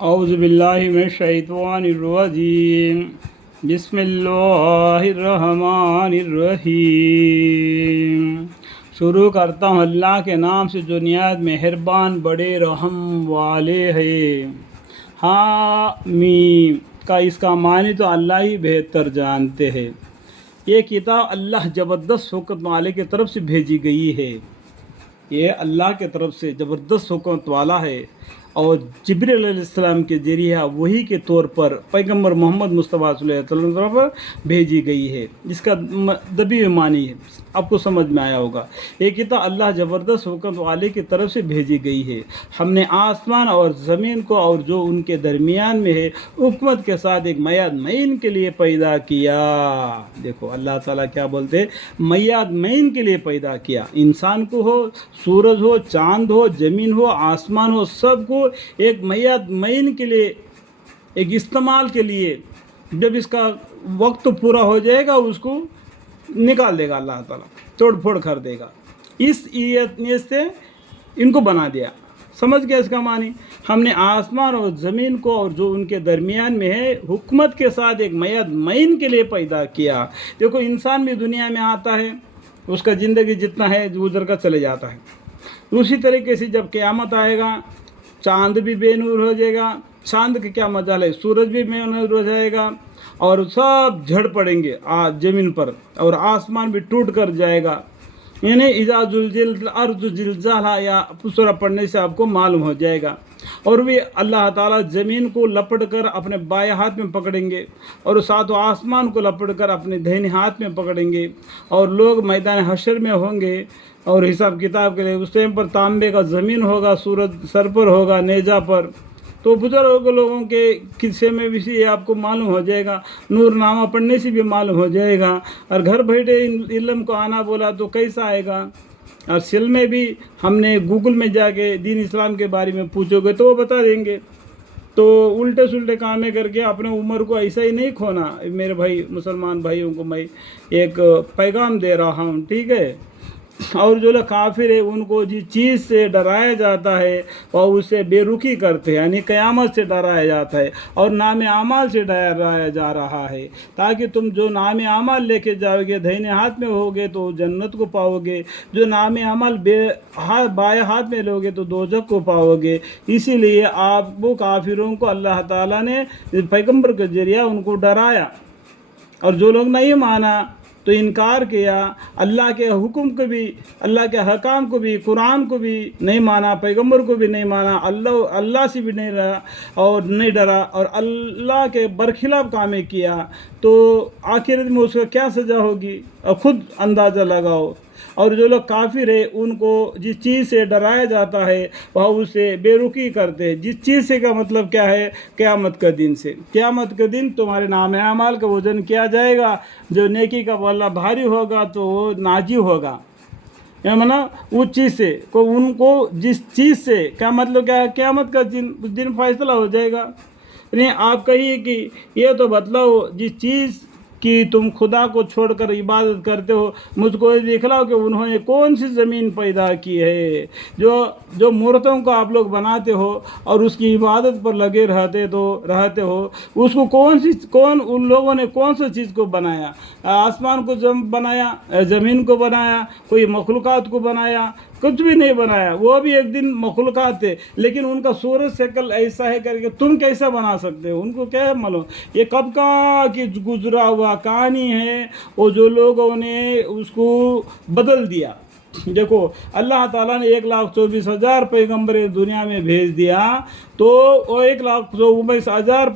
اعوذ باللہ من الشیطان الرجیم بسم اللہ الرحمن الرحیم۔ شروع کرتا ہوں اللہ کے نام سے جو نہایت مہربان بڑے رحم والے ہیں۔ حامیم کا اس کا معنی تو اللہ ہی بہتر جانتے ہیں۔ یہ کتاب اللہ زبردست حکمت والے کی طرف سے بھیجی گئی ہے۔ یہ اللہ کی طرف سے زبردست حکمت والا ہے اور جبریل علیہ السلام کے ذریعہ وحی کے طور پر پیغمبر محمد مصطفیٰ صلی اللہ علیہ وسلم کی طرف بھیجی گئی ہے، جس کا دبی معنی ہے، آپ کو سمجھ میں آیا ہوگا۔ یہ کتاب اللہ زبردست حکمت والے کی طرف سے بھیجی گئی ہے۔ ہم نے آسمان اور زمین کو اور جو ان کے درمیان میں ہے حکمت کے ساتھ ایک میعاد معین کے لیے پیدا کیا۔ دیکھو اللہ تعالیٰ کیا بولتے ہیں، میعاد معین کے لیے پیدا کیا۔ انسان کو ہو، سورج ہو، چاند ہو، زمین ہو، آسمان ہو، سب کو ایک میعاد معین کے لیے، ایک استعمال کے لیے، جب اس کا وقت پورا ہو جائے گا اس کو نکال دے گا، اللہ تعالیٰ توڑ پھوڑ کر دے گا۔ اس نیت سے ان کو بنا دیا۔ سمجھ گیا اس کا معنی؟ ہم نے آسمان اور زمین کو اور جو ان کے درمیان میں ہے حکمت کے ساتھ ایک میعاد معین کے لیے پیدا کیا۔ دیکھو انسان بھی دنیا میں آتا ہے، اس کا زندگی جتنا ہے گزر کر چلے جاتا ہے۔ اسی طریقے سے جب قیامت آئے گا چاند بھی بے نور ہو جائے گا، چاند کا کیا مجال ہے، سورج بھی بے نور ہو جائے گا اور سب جھڑ پڑیں گے زمین پر اور آسمان بھی ٹوٹ کر جائے گا۔ یعنی اذا زلزلت الارض زلزالها یا سورہ پڑھنے سے آپ کو معلوم ہو جائے گا۔ اور بھی اللہ تعالیٰ زمین کو لپٹ کر اپنے بائیں ہاتھ میں پکڑیں گے اور ساتھ آسمان کو لپٹ کر اپنے دہنے ہاتھ میں پکڑیں گے، اور لوگ میدان حشر میں ہوں گے اور حساب کتاب کے لیے۔ اس ٹائم پر تانبے کا زمین ہوگا، سورج سر پر ہوگا، نیزہ پر۔ تو بزرگ لوگوں کے قصے میں بھی یہ آپ کو معلوم ہو جائے گا، نور نامہ پڑھنے سے بھی معلوم ہو جائے گا۔ اور گھر بیٹھے علم کو آنا بولا تو کیسا آئے گا؟ اور سل میں بھی ہم نے گوگل میں جا کے دین اسلام کے بارے میں پوچھو گے تو وہ بتا دیں گے۔ تو الٹے سلٹے کامیں کر کے اپنے عمر کو ایسا ہی نہیں کھونا۔ میرے بھائی مسلمان بھائیوں کو میں ایک پیغام دے رہا ہوں، ٹھیک ہے؟ اور جو لوگ کافر ہیں ان کو جس چیز سے ڈرایا جاتا ہے وہ اسے بے رخی کرتے ہیں، یعنی قیامت سے ڈرایا جاتا ہے اور نام اعمال سے ڈرایا جا رہا ہے، تاکہ تم جو نام اعمال لے کے جاؤ گے دہنے ہاتھ میں ہوگے تو جنت کو پاؤ گے، جو نام اعمال بائیں ہاتھ میں لوگے تو دوزخ کو پاؤ گے۔ اسی لیے آپ وہ کافروں کو اللہ تعالیٰ نے پیغمبر کے ذریعہ ان کو ڈرایا، اور جو لوگ نہیں مانا تو انکار کیا، اللہ کے حکم کو بھی، اللہ کے حکام کو بھی، قرآن کو بھی نہیں مانا، پیغمبر کو بھی نہیں مانا، اللہ سے بھی نہیں رہا اور نہیں ڈرا اور اللہ کے برخلاف کامیں کیا، تو آخرت میں اس کا کیا سزا ہوگی اور خود اندازہ لگاؤ۔ اور جو لوگ کافر ہیں ان کو جس چیز سے ڈرایا جاتا ہے وہ اسے بے رخی کرتے ہیں۔ جس چیز سے کا مطلب کیا ہے، قیامت کا دن سے۔ قیامت کا دن تمہارے نام اعمال کا وزن کیا جائے گا، جو نیکی کا پلہ بھاری ہوگا تو وہ ناجی ہوگا، یعنی اس چیز سے کو ان کو جس چیز سے، کیا مطلب کیا ہے، قیامت کا دن فیصلہ ہو جائے گا۔ یعنی آپ کہیے کہ یہ تو بتلاؤ جس چیز کہ تم خدا کو چھوڑ کر عبادت کرتے ہو، مجھ کو یہ دکھلاؤ کہ انہوں نے کون سی زمین پیدا کی ہے جو مورتوں کو آپ لوگ بناتے ہو اور اس کی عبادت پر لگے رہتے ہو، اس کو ان لوگوں نے کون سی چیز کو بنایا؟ آسمان کو بنایا، زمین کو بنایا، کوئی مخلوقات کو بنایا؟ کچھ بھی نہیں بنایا۔ وہ بھی ایک دن مخلوقات تھے، لیکن ان کا صورت شکل ایسا ہے کر کے تم کیسا بنا سکتے ہو؟ ان کو کیا معلوم؟ یہ کب کا کہ گزرا ہوا کہانی ہے، اور جو لوگوں نے اس کو بدل دیا۔ دیکھو اللہ تعالیٰ نے 1,24,000 پیغمبر دنیا میں بھیج دیا، تو وہ 1,24,000